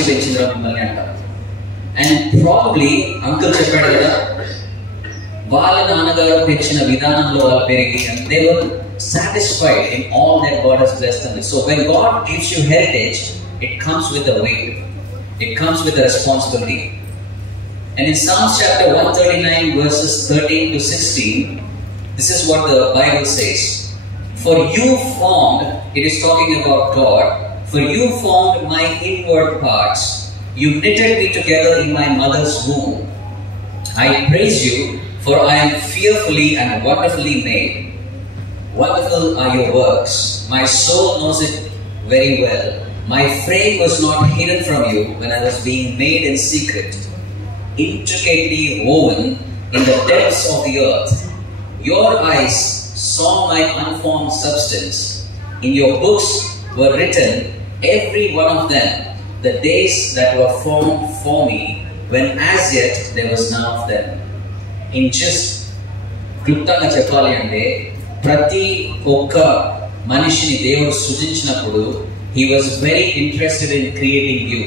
మంచి పెంచిందిరా మిమ్మల్ని అంటారు. అండ్ ప్రాబబ్లీ అంకుల్ చెప్పాడు కదా, వాళ్ళ నాన్నగారు పెంచిన విధానంలో వాళ్ళు పెరిగి and they were satisfied in all that God has blessed them with. So when God gives you heritage, it comes with a weight, it comes with a responsibility. And in Psalms chapter 139 verses 13 to 16, this is what the Bible says. For you formed, it is talking about God, for you formed my inward parts. You knitted me together in my mother's womb. I praise you, for I am fearfully and wonderfully made. Wonderful are your works. My soul knows it very well. My frame was not hidden from you when I was being made in secret, intricately woven in the depths of the earth. Your eyes saw my unformed substance. In your books were written, every one of them, the days that were formed for me, when as yet there was none of them. In just క్లుప్తంగా చెప్పాలి అంటే, ప్రతి ఒక్క మనిషిని దేవుడు సృజించినప్పుడు he was very interested in creating you.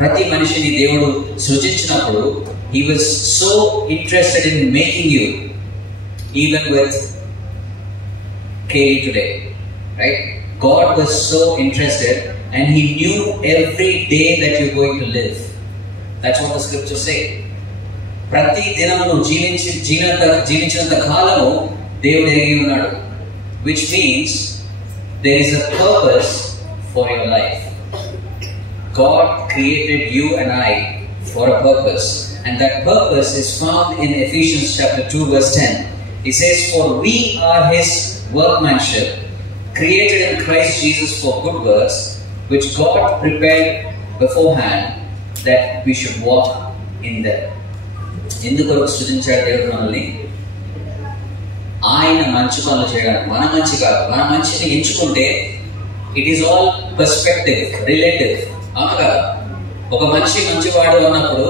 ప్రతి మనిషిని దేవుడు సృజించినప్పుడు he was so interested in making you, even with Katie today, right? God was so interested and he knew every day that you're going to live. That's what the scriptures say. ప్రతి దినమును జీవించినంత కాలము దేవుడు ఎరిగి ఉన్నాడు, which means there is a purpose for your life. God created you and I for a purpose, and that purpose is found in Ephesians chapter 2 verse 10. It says, for we are his workmanship, created in Christ Jesus for good works, which God prepared beforehand that we should walk in them. ఎందుకు సృజించాడు దేవుడు మనల్ని? ఆయన మంచి పనులు చేయడానికి, మన మంచి కాదు. మన మంచిని ఎంచుకుంటే it is all perspective, relative. అవును కదా? ఒక మనిషి మంచివాడు అన్నప్పుడు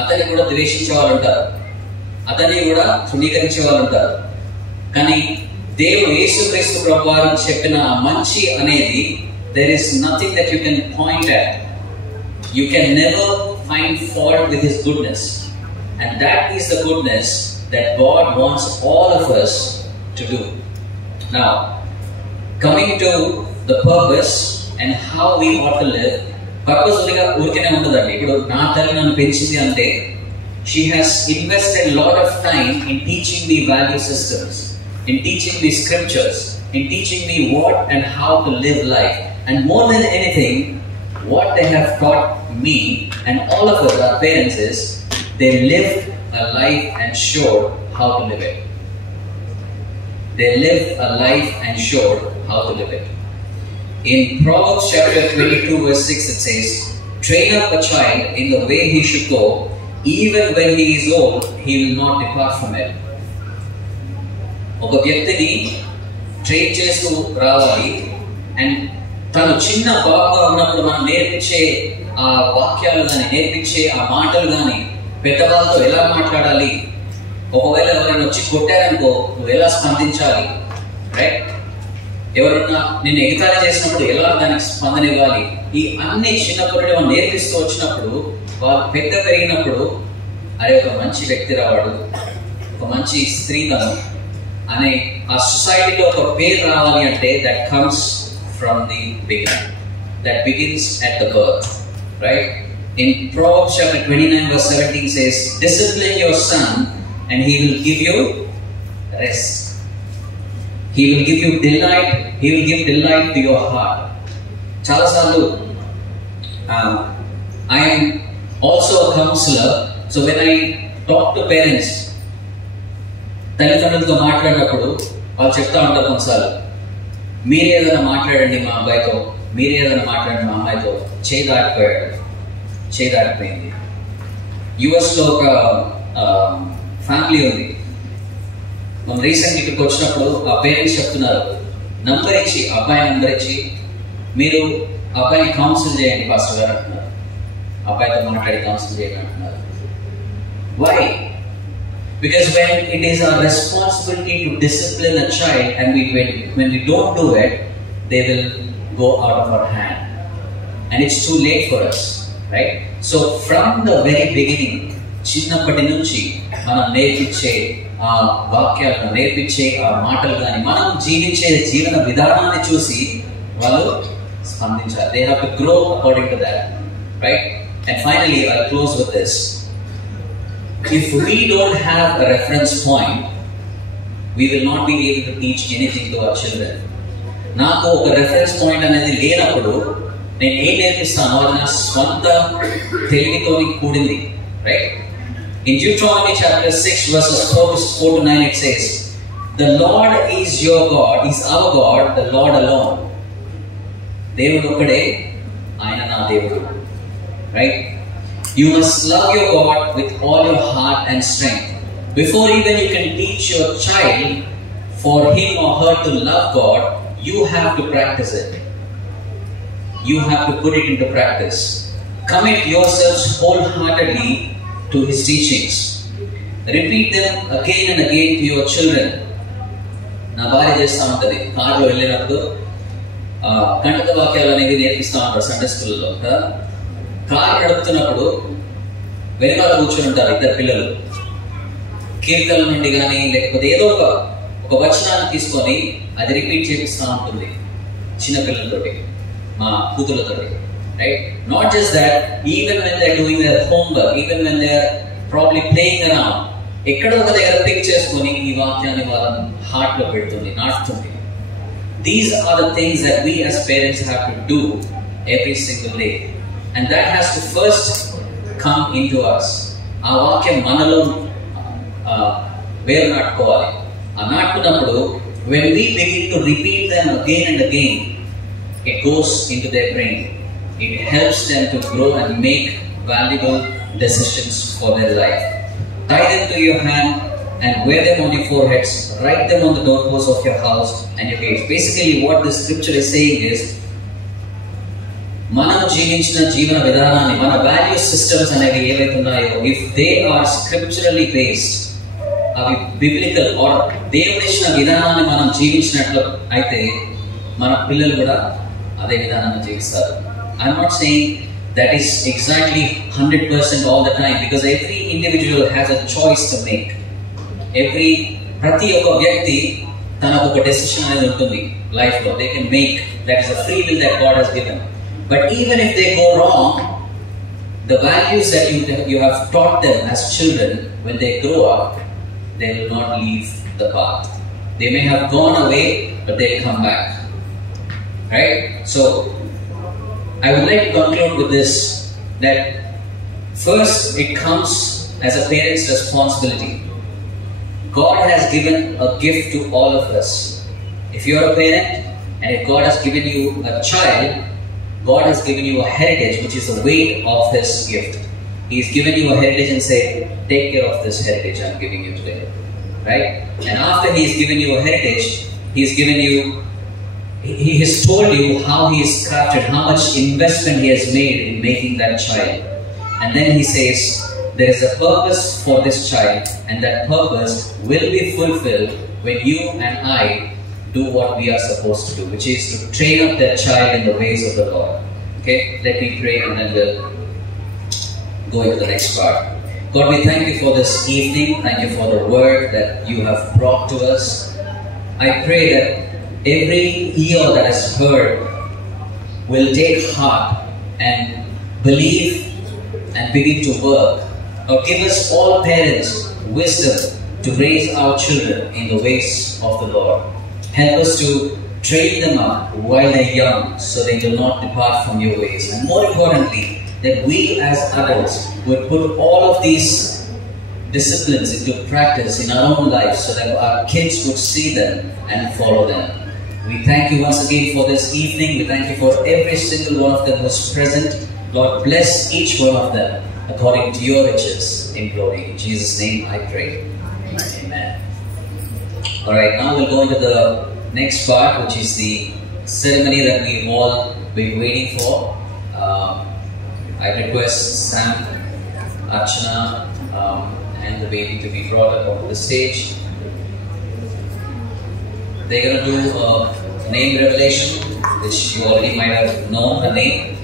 అతన్ని కూడా ద్వేషించే వాళ్ళు ఉంటారు, అతన్ని కూడా తృణీకరించే వాళ్ళు ఉంటారు. కానీ దేవుడు యేసుక్రీస్తు ప్రభువారు చెప్పిన మంచి అనేది, there is nothing that you can point at. You can never find fault with his goodness, and that is the goodness that God wants all of us to do. Now, coming to the purpose and how we ought to live. Purpose ఊరికనే ఉండదండి. ఇప్పుడు నా తల్లి నన్ను పెంచింది అంటే, she has invested a lot of time in teaching me value systems, in teaching me scriptures, in teaching me what and how to live life. And more than anything, what they have taught me and all of us, our parents, is they lived a life and showed how to live it. They lived a life and showed how to live it. In Proverbs chapter 22 verse 6 it says, train up a child in the way he should go, even when he is old, he will not depart from it. ఒక వ్యక్తిని train చేస్తూ రావాలి, and తను చిన్న బాబుగా ఉన్నప్పుడు మనం నేర్పించే ఆ వాక్యాలు కానీ, నేర్పించే ఆ మాటలు కానీ, పెద్దవాళ్ళతో ఎలా మాట్లాడాలి, ఒకవేళ ఎవరైనా వచ్చి కొట్టారనుకో నువ్వు ఎలా స్పందించాలి, రైట్? ఎవరన్నా నిన్ను ఎగతాళి చేసినప్పుడు ఎలా దానికి స్పందన ఇవ్వాలి, ఈ అన్ని చిన్నప్పటి మనం నేర్పిస్తూ వచ్చినప్పుడు వాళ్ళు పెద్ద పెరిగినప్పుడు, అరే ఒక మంచి వ్యక్తి రావాడు, ఒక మంచి స్త్రీ తను అనే ఆ సొసైటీలో ఒక పేరు రావాలి అంటే that comes from the beginning, that begins at the birth, right? In Proverbs chapter 29 verse 17 says, discipline your son and he will give you rest. He will give you delight. He will give delight to your heart. Chala saarlu I am also a counselor, so when I talk to parents, తల్లిదండ్రులతో మాట్లాడినప్పుడు వాళ్ళు చెప్తా ఉంటారు కొన్నిసార్లు, మీరు ఏదైనా మాట్లాడండి మా అబ్బాయితో, మీరు ఏదైనా మాట్లాడండి మా అమ్మాయితో, చేయి దాటిపోయింది. యుఎస్లో ఒక ఫ్యామిలీ ఉంది. మనం రీసెంట్ ఇక్కడికి వచ్చినప్పుడు ఆ పేరెంట్స్ చెప్తున్నారు, నంబర్ ఇచ్చి, అబ్బాయి నంబర్ ఇచ్చి, మీరు అబ్బాయిని కౌన్సిల్ చేయండి పాస్టర్ గారు అంటున్నారు, అబ్బాయితో మాట్లాడి కౌన్సిల్ చేయండి అంటున్నారు. Why? Because when it is our responsibility to discipline a child and when we don't do it, they will go out of our hand. and it's too late for us, right? So from the very beginning, చిన్నప్పటి నుంచి మనం నేర్పించే ఆ వాక్యాలను, నేర్పించే ఆ మాటలు కానీ, మనం జీవించే జీవన విధానాన్ని చూసి వాళ్ళు స్పందించాలి. They have to grow according to that, right? And finally, I'll close with this. If we don't have a reference point, we will not be able to teach anything to our children. నాకు ఒక reference point అనేది లేనప్పుడు నేను ఏం నేర్పిస్తానో అది నా స్వంత తెలివితో కూడింది, right? In Deuteronomy chapter 6 verses 4 to 9 it says, "The Lord is your God, is our God, the Lord alone." దేవుడు ఒక్కడే, ఆయన నా దేవుడు, right? You must love your God with all your heart and strength. Before even you can teach your child for him or her to love God, you have to practice it. You have to put it into practice. Commit yourselves wholeheartedly to his teachings. Repeat them again and again to your children. నా భార్య చేస్తూ ఉంటుంది, కార్లో వెళ్ళినప్పుడు కంటక వాక్యాలు అనేవి నేర్పిస్తూ ఉంటారు సండే స్కూల్లో కదా. కారు నడుపుతున్నప్పుడు వెనకాల కూర్చొని ఉంటారు ఇద్దరు పిల్లలు. కీర్తనల నుండి కానీ లేకపోతే ఏదో ఒక వచనాన్ని తీసుకొని అది రిపీట్ చేపిస్తూ ఉంటుంది చిన్నపిల్లలతోటి, మా కూతుళ్ళతోటి, right? Not just that, even when they are doing their homework, even when they are probably playing around, ఎక్కడో ఒక దగ్గర పిక్ చేసుకొని ఈ వాక్యాన్ని వాళ్ళ హార్ట్ లో పెడుతుంది, నాటుతుంది. These are the things that we as parents have to do every single day, and that has to first come into us. ఆ వాక్యం మనలో వేరు నాటుకోవాలి. ఆ నాటుకున్నప్పుడు when we begin to repeat them again and again, it goes into their brain. It helps them to grow and make valuable decisions for their life. Tie them to your hand and wear them on your foreheads. Write them on the doorposts of your house and your gates. Basically what the scripture is saying is, మనం జీవించిన జీవన విధానాన్ని, మన value systems అనేవి ఏవైతే ఉన్నాయో, if they are స్క్రిప్చరల్లీ based, అవి biblical are దేవుడిచ్చిన విధానాన్ని మనం జీవించినట్లు అయితే మన పిల్లలు కూడా అదే విధానాన్ని జీవిస్తారు. I'm not saying that is exactly 100% all the time, because every individual has a choice to make. ప్రతి ఒక్క వ్యక్తి తనకు ఒక డెసిషన్ అనేది ఉంటుంది లైఫ్ లో. They can make, that is a free will that God has given. But even if they go wrong, the values that you have taught them as children, when they grow up, they will not leave the path. They may have gone away, but they'll come back, right? So I would like to conclude with this, that first it comes as a parent's responsibility. God has given a gift to all of us. If you are a parent and if God has given you a child, God has given you a heritage, which is the weight of this gift. He has given you a heritage and said, take care of this heritage I am giving you today, right? And after He has given you a heritage, He has given you, He has told you how He has crafted, how much investment He has made in making that child. And then He says, there is a purpose for this child, and that purpose will be fulfilled when you and I do what we are supposed to do, which is to train up that child in the ways of the Lord. Okay, let me pray and then we'll go into the next part. God, we thank you for this evening. Thank you for the word that you have brought to us. I pray that every ear that has heard will take heart and believe and begin to work. Or give us all parents wisdom to raise our children in the ways of the Lord. Help us to train them up while they're young, so they will not depart from your ways. And more importantly, that we as adults would put all of these disciplines into practice in our own lives, so that our kids would see them and follow them. We thank you once again for this evening. We thank you for every single one of them who is present. Lord, bless each one of them according to your riches in glory. In Jesus' name I pray. Amen. Alright, now we'll go into the next part, which is the ceremony that we've all been waiting for. I request Sam, Archana, and the baby to be brought up onto the stage. They're going to do a name revelation, which you already might have known her name.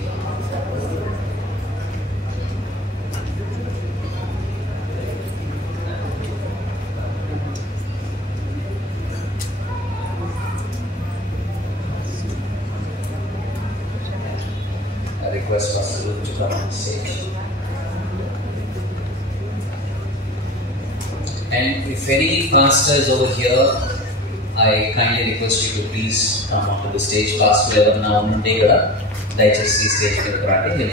request Pastor Luke to come on stage. And if any pastors over here, I kindly request you to please come onto the stage. Pastor, ever now ununte kada dayachesi stage ki రండి.